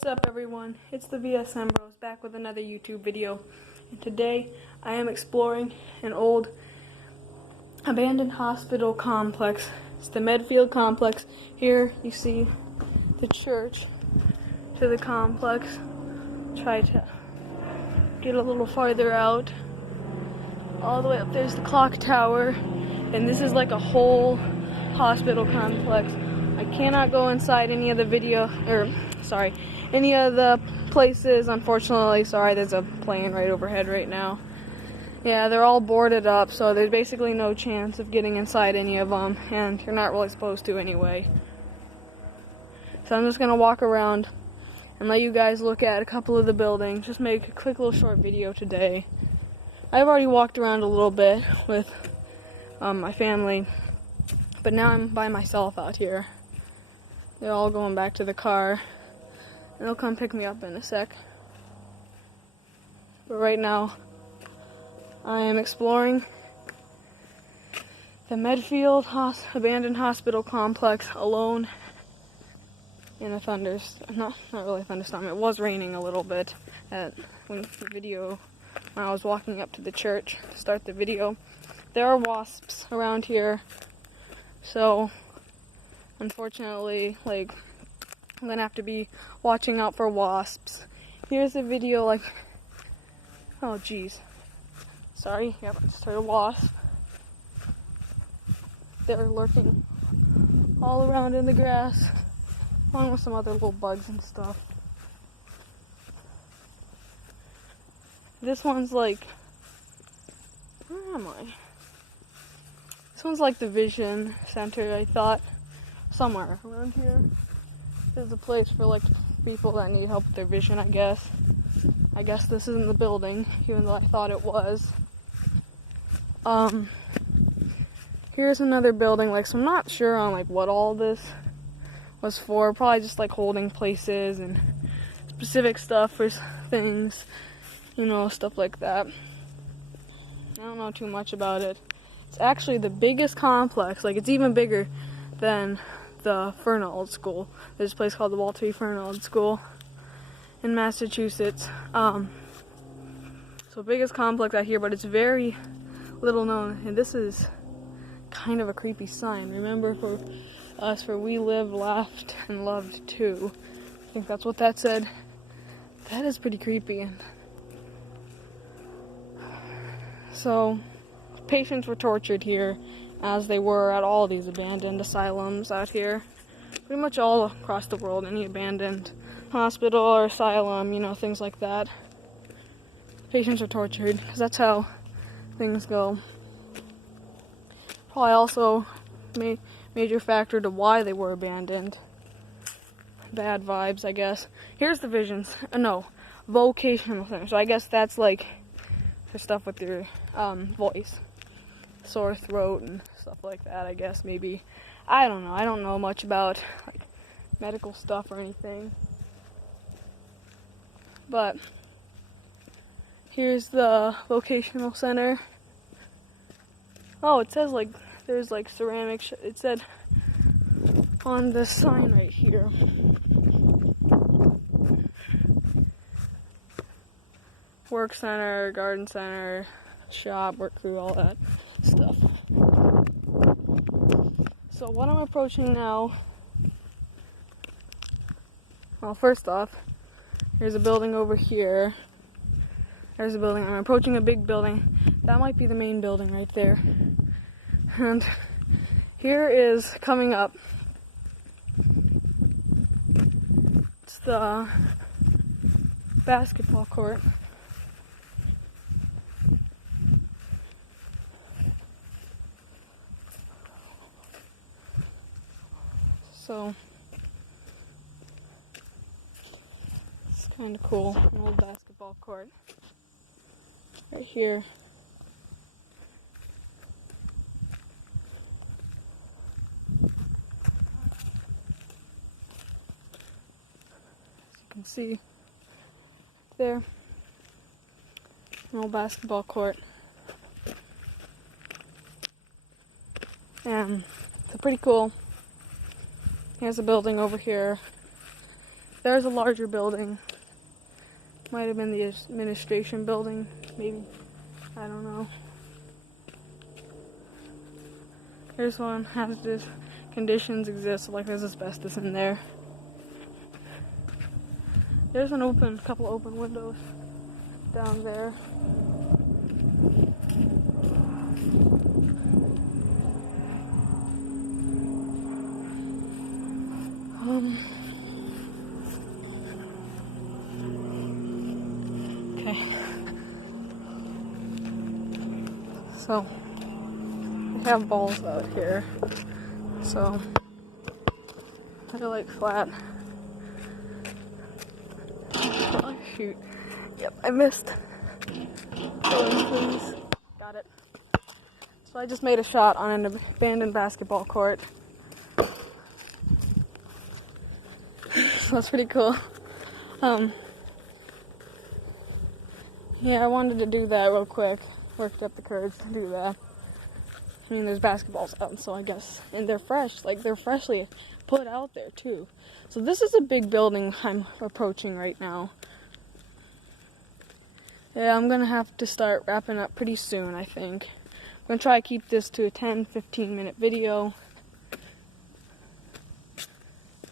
What's up everyone, it's the Z.M.D Bros back with another YouTube video, and today I am exploring an old abandoned hospital complex. It's the Medfield complex. Here you see the church to the complex. Try to get a little farther out. All the way up there's the clock tower, and this is like a whole hospital complex. I cannot go inside any of the any of the places, unfortunately. Sorry, there's a plane right overhead right now. Yeah, they're all boarded up, so there's basically no chance of getting inside any of them, and you're not really supposed to anyway. So I'm just gonna walk around and let you guys look at a couple of the buildings, just make a quick little short video today. I've already walked around a little bit with my family, but now I'm by myself out here. They're all going back to the car. And they'll come pick me up in a sec. But right now, I am exploring the Medfield abandoned hospital complex alone in a not really a thunderstorm. It was raining a little bit when I was walking up to the church to start the video. There are wasps around here, so unfortunately, I'm gonna have to be watching out for wasps. Here's a video oh geez. Sorry, yep, I just heard a wasp. They're lurking all around in the grass, along with some other little bugs and stuff. This one's where am I? This one's like the vision center, I thought. Somewhere around here. There's a place for people that need help with their vision, I guess. I guess this isn't the building, even though I thought it was. Here's another building, so I'm not sure on what all this was for. Probably just holding places and specific stuff for things, stuff like that. I don't know too much about it. It's actually the biggest complex, it's even bigger than the Fernald School. There's a place called the Walter E. Fernald School in Massachusetts. So biggest complex out here, but it's very little known. And this is kind of a creepy sign. Remember, for we live, laughed, and loved too. I think that's what that said. That is pretty creepy. So patients were tortured here, as they were at all these abandoned asylums out here. Pretty much all across the world, any abandoned hospital or asylum, things like that. Patients are tortured, because that's how things go. Probably also major factor to why they were abandoned. Bad vibes, I guess. Here's the vocational center. So I guess that's for stuff with your voice. Sore throat and stuff like that, I guess, maybe. I don't know. I don't know much about medical stuff or anything. But here's the vocational center. Oh, it says there's ceramic it said on this sign right here. Work center, garden center, shop, work crew, all that stuff. So what I'm approaching now, well, first off, here's a building over here. There's a building. I'm approaching a big building. That might be the main building right there. And here is coming up. It's the basketball court. So it's kind of cool, an old basketball court right here. As you can see there, an old basketball court, and it's pretty cool. Here's a building over here. There's a larger building. Might have been the administration building, maybe. I don't know. Here's one. Hazardous conditions exist, so like there's asbestos in there. There's a couple open windows down there. Okay. So, they have balls out here. So, they're like flat. Oh, shoot. Yep, I missed. Please. Got it. So I just made a shot on an abandoned basketball court. So that's pretty cool. Yeah, I wanted to do that real quick. Worked up the courage to do that. I mean, there's basketballs out, so I guess, and they're fresh. Like, they're freshly put out there, too. So this is a big building I'm approaching right now. Yeah, I'm gonna have to start wrapping up pretty soon, I think. I'm gonna try to keep this to a 10-15 minute video.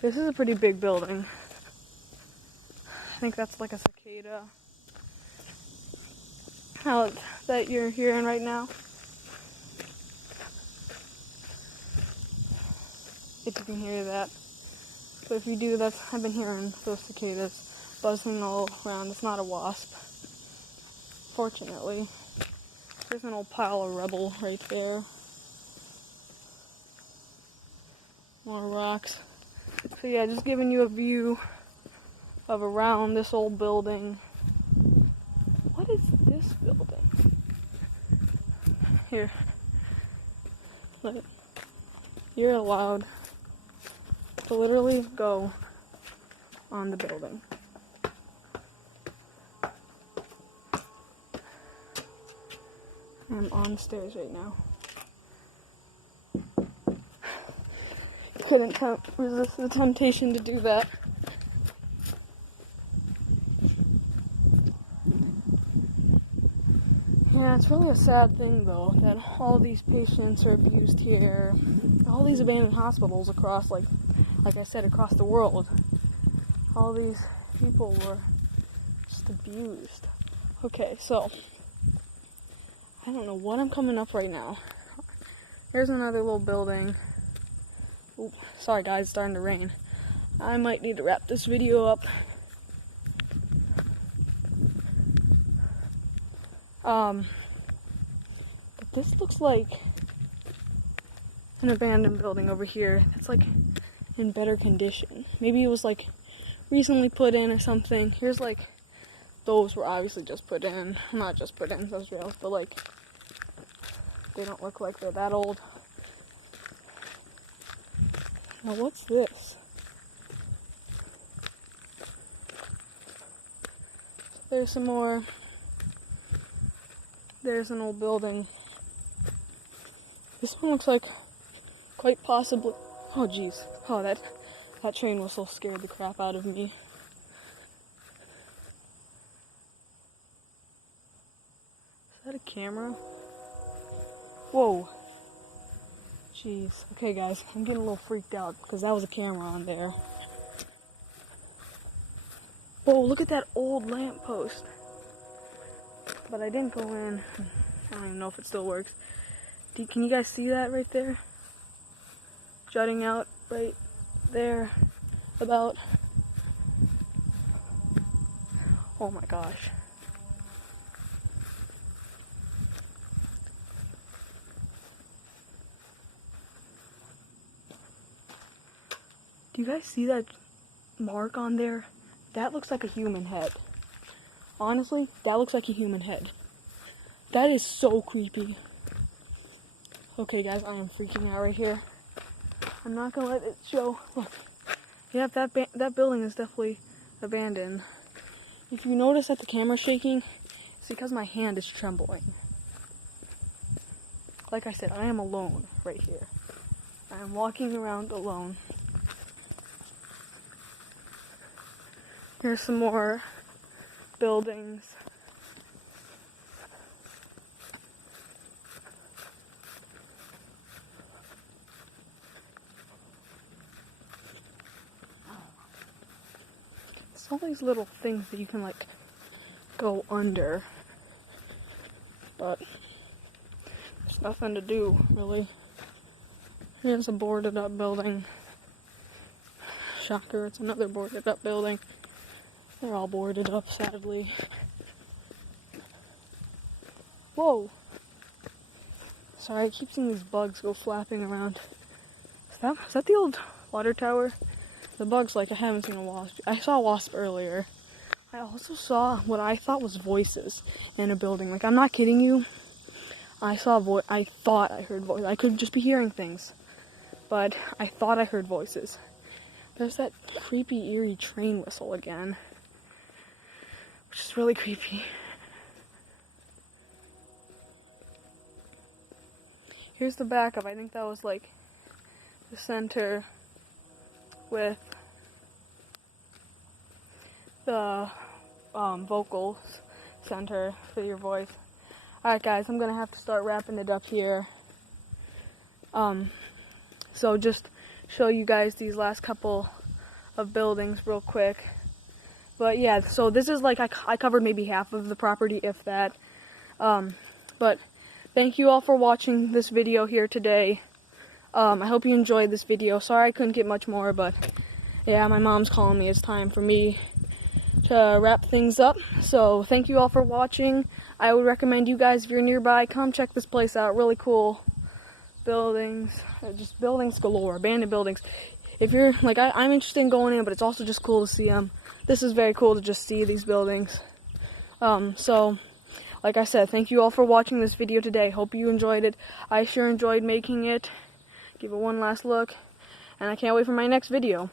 This is a pretty big building. I think that's like a cicada that you're hearing right now. If you can hear that. So if you do, I've been hearing those cicadas buzzing all around. It's not a wasp. Fortunately. There's an old pile of rubble right there. More rocks. So yeah, just giving you a view of around this old building. What is this building? Here. Look. You're allowed to literally go on the building. I'm on the stairs right now. Couldn't resist the temptation to do that. Yeah, it's really a sad thing though that all these patients are abused here. All these abandoned hospitals across, like I said, across the world. All these people were just abused. Okay, so I don't know what I'm coming up right now. Here's another little building. Ooh, sorry guys, it's starting to rain. I might need to wrap this video up. But this looks like an abandoned building over here. It's like in better condition. Maybe it was like recently put in or something. Here's like, those were obviously just put in. Not just put in, those rails, but like, they don't look like they're that old. Now what's this? There's some more. There's an old building. This one looks like quite possibly. Oh jeez. Oh, that train whistle scared the crap out of me. Is that a camera? Whoa. Jeez. Okay guys, I'm getting a little freaked out because that was a camera on there. Whoa, look at that old lamppost. But I didn't go in. I don't even know if it still works. Can you guys see that right there? Jutting out right there. About. Oh my gosh. Do you guys see that mark on there? That looks like a human head. Honestly, that looks like a human head. That is so creepy. Okay guys, I am freaking out right here. I'm not gonna let it show. Look. Yeah, that building is definitely abandoned. If you notice that the camera's shaking, it's because my hand is trembling. Like I said, I am alone right here. I am walking around alone. Here's some more buildings. It's all these little things that you can like go under, but there's nothing to do really. Here's a boarded up building. Shocker, it's another boarded up building. They're all boarded up, sadly. Whoa! Sorry, I keep seeing these bugs go flapping around. Is that the old water tower? The bugs, like, I haven't seen a wasp. I saw a wasp earlier. I also saw what I thought was voices in a building. Like, I'm not kidding you. I thought I heard voices. I could just be hearing things. But I thought I heard voices. There's that creepy, eerie train whistle again. Which is really creepy. Here's the backup. I think that was like the center with the vocals center for your voice. Alright guys, I'm gonna have to start wrapping it up here. So just show you guys these last couple of buildings real quick. But yeah, so this is like, I covered maybe half of the property, if that. But thank you all for watching this video here today. I hope you enjoyed this video. Sorry I couldn't get much more, but yeah, my mom's calling me. It's time for me to wrap things up. So thank you all for watching. I would recommend you guys, if you're nearby, come check this place out. Really cool buildings, just buildings galore, abandoned buildings. If you're like, I'm interested in going in, but it's also just cool to see them. This is very cool to just see these buildings. So like I said, thank you all for watching this video today. Hope you enjoyed it. I sure enjoyed making it. Give it one last look, and I can't wait for my next video.